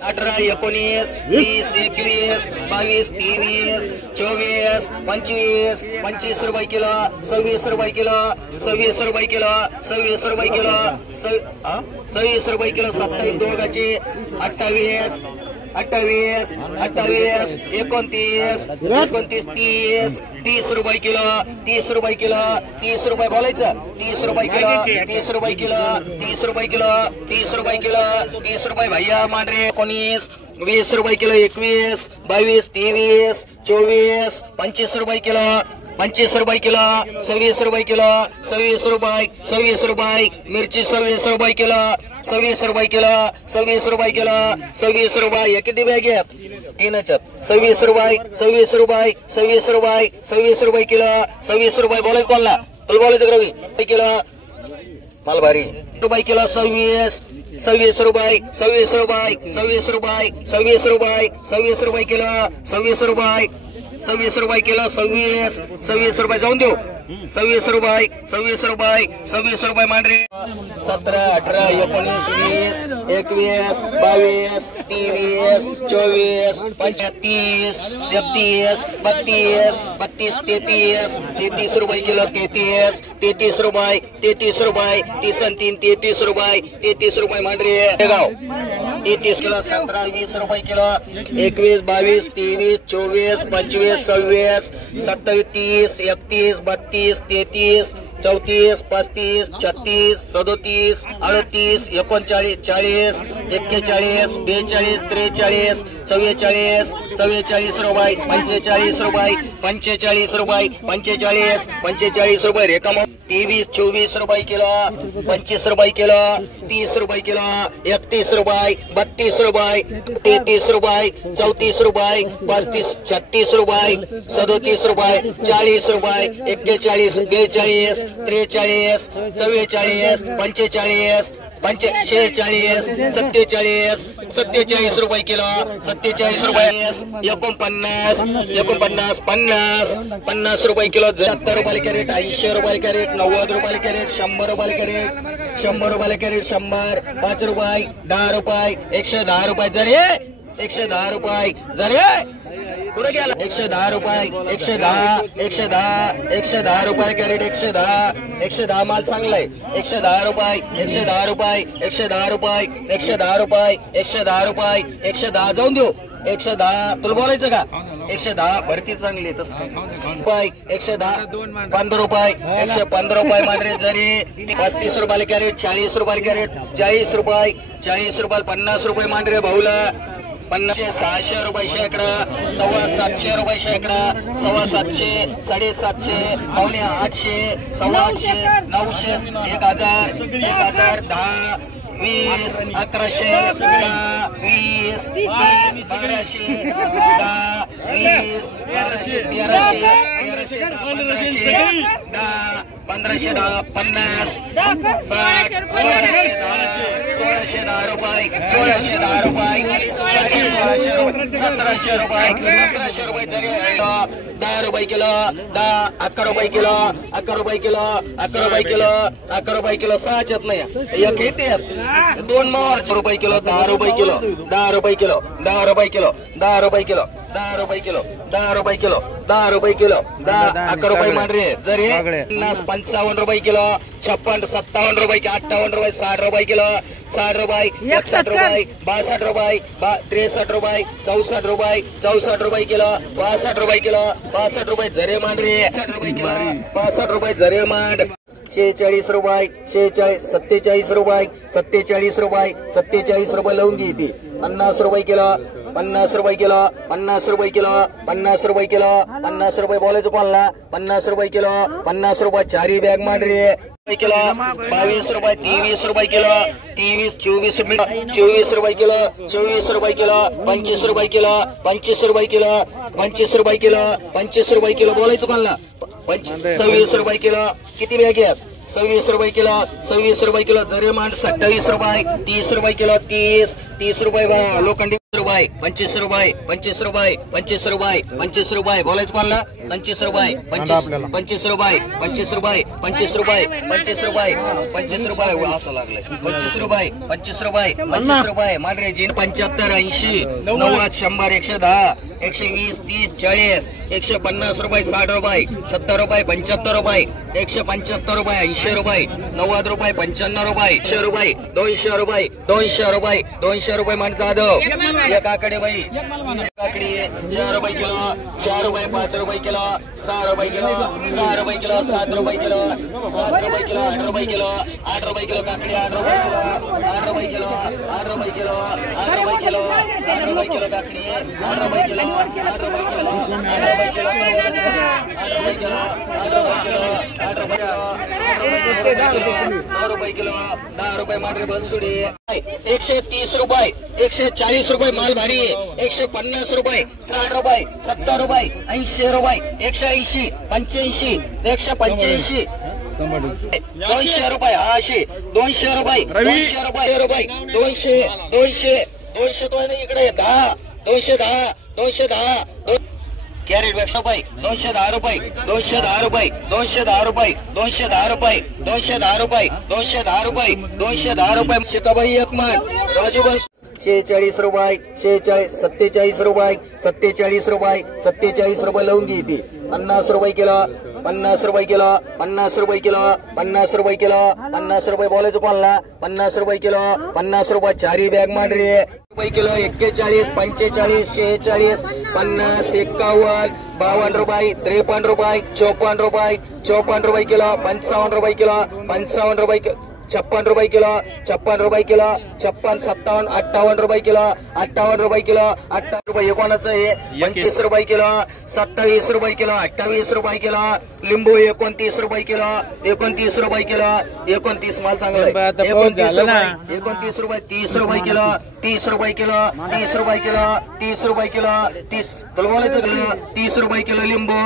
18, 19, 20, 21, 22, 23, 24, 25, 25 रुपये किलो, 26 रुपये किलो, 26 रुपये किलो, 26 रुपये किलो, 26 रुपये किलो, 27 दोघाचे, 28, 28, 28, 29, 29, 30, 30 रुपये किलो, 30 रुपये किलो, 30 रुपये बोलायचं, 30 रुपये किलो, 30 रुपये किलो, 30 रुपये किलो, 30 रुपये किलो, 30 रुपये भैया मांडरे. 19, 20 रुपये किलो, 21, 22, 23, 24, 25 रुपये किलो, 25 रुपये किलो, 26 रुपये किलो, 26 रुपये, 26 रुपये मिरची, 26 रुपये किलो, 26 रुपये किलो, 26 रुपये किलो, 26 रुपये. किती बॅग आहेत? 3च. 26 रुपये, 26 रुपये, 26 रुपये, 26 रुपये किलो, 26 रुपये बोलायचं कोणला? तुला बोलायचं रवी किलो मालभारी रुपये किलो, 26, 26 रुपये, 26 रुपये, 26 रुपये, 26 रुपये, 26 रुपये किलो, 26 रुपये, 26 रुपये किलो, 26, 26 रुपये जाऊन देऊ. 26 रुपये, 26 रुपये, 26 रुपये मांडरे. 17, 18, 19, 20, 21, 22, 23, 24, 35, 33, 32, 32, 33 रुपये किलो, 33 रुपये, 33 रुपये, 30 आणि 3, 33 रुपये, 33 रुपये मांडरे. गाव 33 किलो, 17, 20 रुपये किलो, 21, 22, 23, 24, 25, 26, 27, 30, 31, 32, 33, 34, 35, 36, 37, 38, 39, 40, 41, 42, 43, 44, 44 रुपये, 45 रुपये, 45 रुपये, 45, 45 रुपये रेकम. 23, 24 रुपये किलो, 25 रुपये किलो, 30 रुपये किलो, 31 रुपये, 32 रुपये, 33 रुपये, 34 रुपये, 35, 36 रुपये, 37 रुपये, 40 रुपये, 41, 42, 43, 44, 45, 46, 47, 47 रुपये किलो, 47 रुपये, 49, 50, 50 रुपये किलो, 70 रुपये कॅरेट, 80 रुपये कॅरेट, 90 रुपये कॅरेट, 100 रुपये कॅरेट, 100 रुपये कॅरेट, 100, 5 रुपये, 10 रुपये, 110 रुपये जरे, 110 रुपये जरे कुठे गेला? 110 रुपये, 110, 110, 110 रुपये कॅरेट, 110, 110 माल चांगलाय. 110 रुपये, 110 रुपये, 110 रुपये, 110 रुपये, 110 रुपये, 110 जाऊन देऊ. 110 तुला बोलायचं का? 110 भरती चांगली तसं रुपये, 110, 15 रुपये, 115 रुपये मांडरे जरी, 35 रुपये कॅरेट, 40 रुपये कॅरेट, 40 रुपये, 40 रुपये, 50 रुपये मांडरे भाऊला. 50, 600 रुपये शेकडा, 750 रुपये शेकडा, 750, 750, 750, 800, 900, 1000, 1000, 10, 20, 1100, 20, 1200, 1200, 20, 1200, 1300, 1500, 50, 1610 रुपये, 1610 रुपये, 1700 रुपये, 1700 रुपये जरी 10 रुपये किलो, 10, 11 रुपये किलो, 11 रुपये किलो, 11 रुपये किलो, 11 रुपये किलो, 6 येत नाही. एक येते 2 मार्च रुपये किलो, 10 रुपये किलो, 10 रुपये किलो, 10 रुपये किलो, 10 रुपये किलो, 10 रुपये किलो, 10 रुपये किलो, 10 रुपये किलो, 10, 11 रुपये मांडरे जरी 50, 55 रुपये किलो, 56, 57 रुपये, 58 रुपये, 60 रुपये किलो, 60 रुपये, 61 रुपये, 62 रुपये, 63 रुपये, 64 रुपये, 64 रुपये किलो, 62 रुपये किलो, 62 रुपये झरे मांडरे, 62 रुपये किलो, 62 रुपये झरे मांड. 46 रुपये, 46, 47 रुपये, 47 रुपये, 47 रुपये लावून घेते. 50 रुपये किलो, 50 रुपये किलो, 50 रुपये किलो, 50 रुपये किलो, 50 रुपये बोलायचं कोणाला? 50 रुपये किलो, 50 रुपये चारी बॅग मांडरे किलो, 22 रुपये, 23 रुपये किलो, 23, 24 रुपये किलो, 24 रुपये किलो, 25 रुपये किलो, 25 रुपये किलो, 25 रुपये किलो, 25 रुपये किलो बोलायचं कोणाला? 26 रुपये किलो. किती बॅग आहेत? 26 रुपये किलो 26 रुपये किलो जरे मांड 27 रुपये 30 रुपये किलो 30 रुपये लोखंडी रुपये 25 रुपये 25 रुपये 25 रुपये 25 रुपये बोलायचं कोणाला 25 रुपये 25 रुपये 25 रुपये 25 रुपये 25 रुपये 25 रुपये असं लागलं 25 रुपये 25 रुपये 25 रुपये मांडरे जीन 75 80 90 100 110 120 30 40 150 रुपये 60 रुपये 70 रुपये 75 रुपये 175 रुपये 80 रुपये 90 रुपये 95 रुपये 100 रुपये 200 रुपये 200 रुपये 200 रुपये मान जाधव एक आकडे बाई आकडी 4 रुपये किलो 4 रुपये 5 रुपये किलो 6 रुपये किलो 6 रुपये किलो 7 रुपये किलो 7 रुपये किलो 8 रुपये किलो 8 रुपये किलो काकडी 8 रुपये किलो 8 रुपये किलो 8 रुपये किलो 8 रुपये किलो 8 रुपये किलो काकडी 8 रुपये किलो 8 रुपये किलो 8 रुपये किलो 8 रुपये किलो 8 रुपये किलो 8 रुपये किलो 9 रुपये किलो 10 रुपये मांडरे बनसुडी 130 रुपये 140 रुपये माल भारी 150 रुपये 60 रुपये 70 रुपये 80 रुपये 180 85 185 200 रुपये 80 200 रुपये 200 रुपये 200 200 200 तो इकडे 10 210 210 कॅरेट 100 रुपये 210 रुपये 210 रुपये 210 रुपये 210 रुपये 210 रुपये 210 रुपये 210 रुपये सीताबाई एकमान राजूबाई 46 रुपये 46 47 रुपये 47 रुपये 47 रुपये लावून घेते 50 रुपये किलो 50 रुपये किलो 50 रुपये किलो 50 रुपये किलो 50 रुपये बोलायचं कोणाला 50 रुपये किलो 50 रुपये चारी बॅग मांडरे रुपये किलो 41 45 46 50 51 52 रुपये 53 रुपये 54 रुपये 54 रुपये किलो 55 रुपये किलो 55 रुपये 56 रुपये किलो 56 रुपये किलो 56 57 58 रुपये किलो 58 रुपये किलो 58 रुपये कोणाचं आहे 25 रुपये किलो 27 रुपये किलो 28 रुपये किलो लिंबू 29 रुपये किलो 29 रुपये किलो 29 माल चांगला आहे 29 रुपये 30 रुपये किलो 30 रुपये किलो 30 रुपये किलो 30 रुपये किलो 30 तुला बोलायचं किलो 30 रुपये किलो लिंबू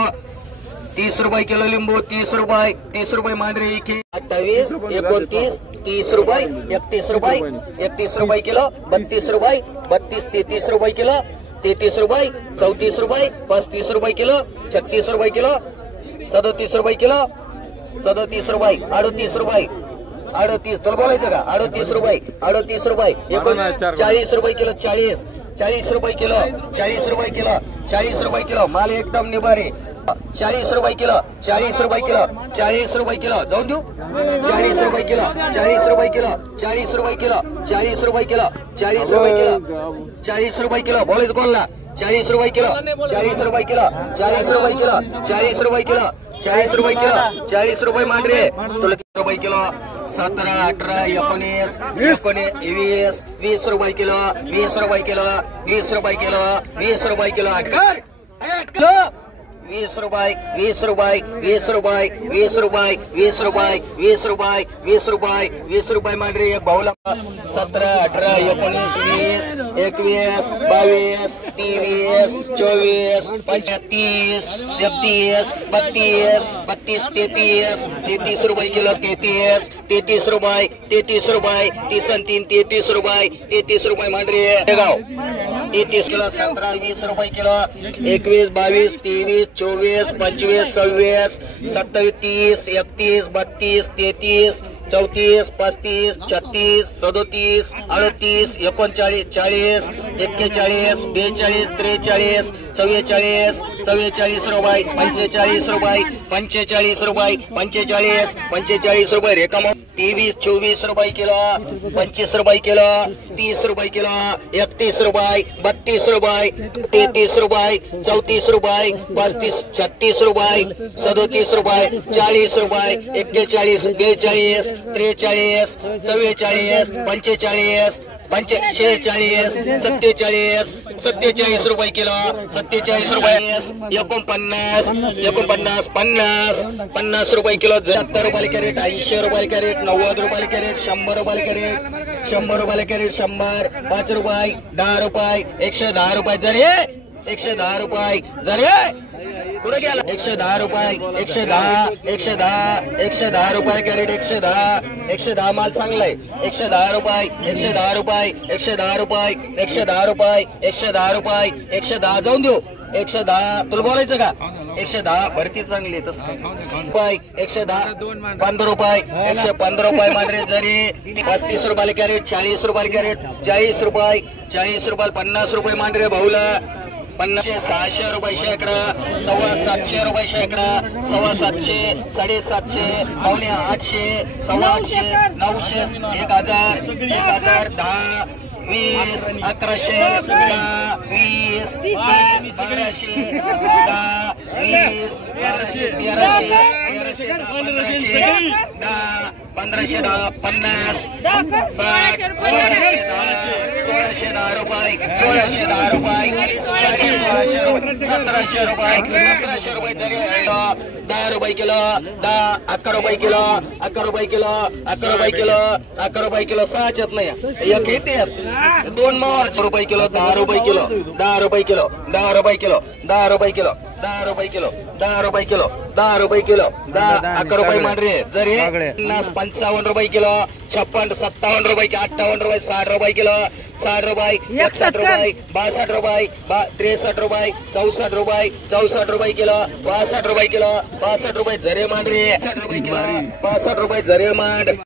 30 रुपये किलो लिंबू 30 रुपये मांडरे 28 29 30 रुपये 31 रुपये किलो 32 रुपये 32 33 रुपये किलो 33 रुपये 34 रुपये 35 रुपये किलो 36 रुपये किलो 37 रुपये किलो 37 रुपये 38 रुपये 38 तुला बोलायचं का 38 रुपये 40 रुपये किलो 40 रुपये किलो 40 रुपये किलो 40 रुपये किलो माल एकदम निबारी 40 रुपये किलो 40 रुपये किलो 40 रुपये किलो जाऊन देऊ 40 रुपये किलो 40 रुपये किलो 40 रुपये किलो 40 रुपये किलो 40 रुपये किलो 40 रुपये किलो बोलायचं कोणाला 40 रुपये किलो 40 रुपये किलो 40 रुपये किलो 40 रुपये किलो 40 रुपये किलो 40 रुपये मांडरे तुला किती रुपये किलो 17 18 19 20 20 रुपये किलो 20 रुपये किलो 20 रुपये किलो 20 रुपये किलो 20 रुपये 20 रुपये 20 रुपये 20 रुपये 20 रुपये 20 रुपये 20 रुपये 20 रुपये मांडरे एक भाऊला 17 18 19 20 21 22 23 24 35 33 32 32 33 रुपये किलो 33 रुपये 33 रुपये 33 रुपये 33 रुपये मांडरे गाव 33 किलो 17 20 रुपये किलो 21 22 23 24 25 26 27 31 32 33 34 35 36 37 38 39 40 41 42 43 44 रुपये 45 रुपये 45 रुपये रेखा 23 24 रुपये किलो 25 रुपये किलो 30 रुपये किलो 31 रुपये 32 रुपये 33 रुपये 34 रुपये 35 36 रुपये 37 रुपये 40 रुपये 41 42 43 44 45 46 47 रुपये किलो 47 रुपये 49 50 रुपये किलो 70 रुपये कॅरेट 80 रुपये कॅरेट 90 रुपये कॅरेट 100 रुपये कॅरेट 100 रुपये कॅरेट 100 5 रुपये 10 रुपये 110 रुपये जरे 110 रुपये जरे कुठे गेला 110 रुपये 110 रुपये कॅरेट 110 माल चांगलाय 110 रुपये 110 जाऊन देऊ 110 तुला बोलायचं का 110 भरती चांगली तसं काय 110 15 रुपये 115 रुपये मांडरे जरी 35 रुपये कॅरेट 40 रुपये कॅरेट 40 रुपये 50 रुपये मांडरे भाऊला 600 रुपये शेकडा 750 रुपये शेकडा 750 750 पावणे 800 850 900 1000 10 20 1100 20 1200 20 1200 1500 50 1610 रुपये 1610 रुपये 1700 रुपये जरी 10 रुपये किलो 11 रुपये किलो 11 रुपये किलो 11 रुपये किलो 11 रुपये किलो 6 येत नाही एक येते 2 मार्च रुपये किलो 10 रुपये किलो 10 रुपये किलो 10 रुपये किलो 10 रुपये किलो 10 रुपये किलो 10 रुपये किलो 10 रुपये किलो 11 रुपये मांडरे जरी 55 रुपये किलो 56 57 रुपये 58 रुपये 60 रुपये किलो 60 रुपये 61 रुपये 62 रुपये 63 रुपये 64 रुपये 64 रुपये किलो 62 रुपये किलो 62 रुपये जरे मांडरे 62 रुपये जरे मांड